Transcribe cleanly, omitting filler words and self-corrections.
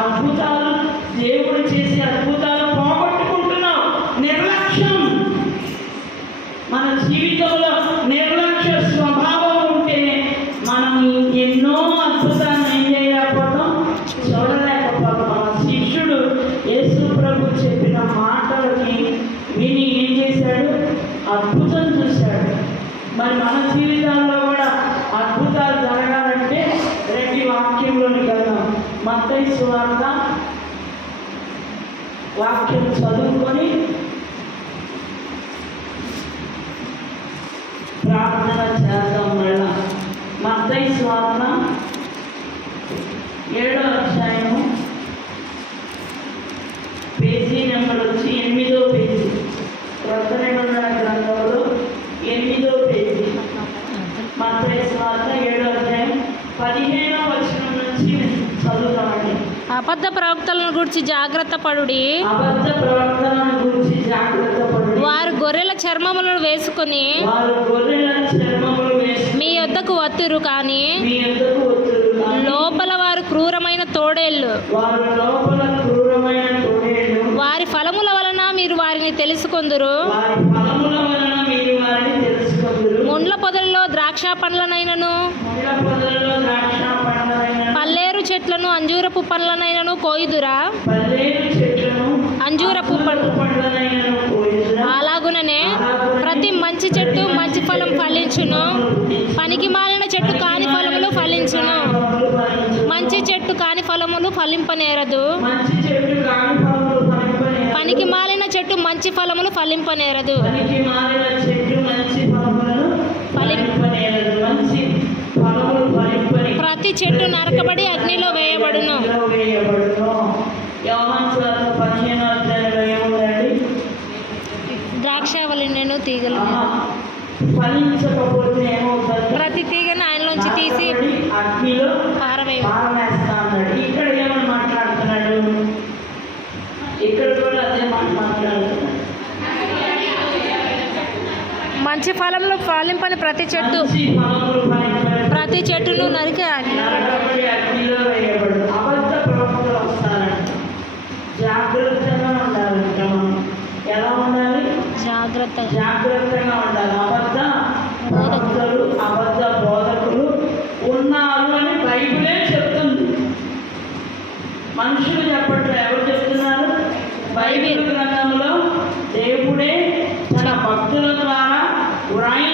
అద్భుతాలు, దేవుడు చేసే అద్భుతాలు పోగొట్టుకుంటున్నాం. నిర్లక్ష్యం, మన జీవితంలో నిర్లక్ష్య స్వభావం ఉంటే మనం ఎన్నో అద్భుతాలు ఏం చేయలేకపోతాం, చూడలేకపోతాం. శిష్యుడు యేసు ప్రభు చెప్పిన మాటలకి విని ఏం చేశాడు? అద్భుతం చూశాడు. మరి మన జీవితాల్లో కూడా అద్భుతాలు జరగాలంటే రండి వాక్యంలోని వెళ్దాం. మత్తయి సువార్త వాక్యం చదువుకొని ప్రార్థన చేద్దాం. మళ్ళా మత్తయి సువార్త 7వ అధ్యాయము పేజీ నెంబర్ వచ్చి 8వ పేజీ. క్రొత్త నిబంధన గ్రంథంలో 8వ పేజీ. మత్తయి సువార్త 7వ అధ్యాయం 15వ వచనం నుంచి చదువుతామండి. అబద్ధ ప్రవక్తలను గురించి జాగ్రత్త పడుడి. అబద్ధ ప్రవక్తలను గురించి జాగ్రత్త పడుడి. వారు గొర్రెల చర్మములను వేసుకుని మీ యొద్దకు వత్తురు కానీ లోపల వారు క్రూరమైన తోడేళ్ళు. వారి ఫలముల వలన మీరు వారిని తెలుసుకొందురు. ముండ్ల పొదలలో ద్రాక్ష పండ్లనైనను పల్లేరు చెట్లను అంజూరపు పండ్లనైనను కోయుదురా? అంజూరపు అలాగుననే ప్రతి మంచి చెట్టు మంచి ఫలం ఫలించును, పనికి మాలిన చెట్టు కాని ఫలములు ఫలించును. మంచి చెట్టు కాని ఫలములు ఫలింపనేరదు, పనికి మాలిన చెట్టు మంచి ఫలములు ఫలింపనేరదు. ప్రతి చెట్టు నరకబడి అగ్నిలో వేయబడును. ద్రాక్షావళిని తీగలు ఫలించకపోతే ఏమవుతుంది? ప్రతి తీగను ఆయనలోంచి తీసి అగ్నిలో పారవేస్తాడు. ఇక్కడ ఏమని మాట్లాడుతున్నాడు? ఇక్కడ కూడా అదే మాట్లాడుతున్నాడు. మంచి ఫలంలో ఫలింపని ప్రతి చెట్టును నరికి అగ్నిలో వేయబడు. అబద్ధ ప్రవక్తలు వస్తారంట. జాగ్రత్తగా ఉండాలంట. మనం ఎలా ఉండాలి? జాగ్రత్తగా ఉండాలి. అబద్ధ ప్రవక్తలు, అబద్ధ బోధకులు ఉన్నారు అని బైబిలే చెప్తుంది. మనుషులు చెప్పట్లే. ఎవరు చెప్తున్నారు? బైబిల్ గ్రంథంలో దేవుడే తన భక్తుల ద్వారా వ్రాయి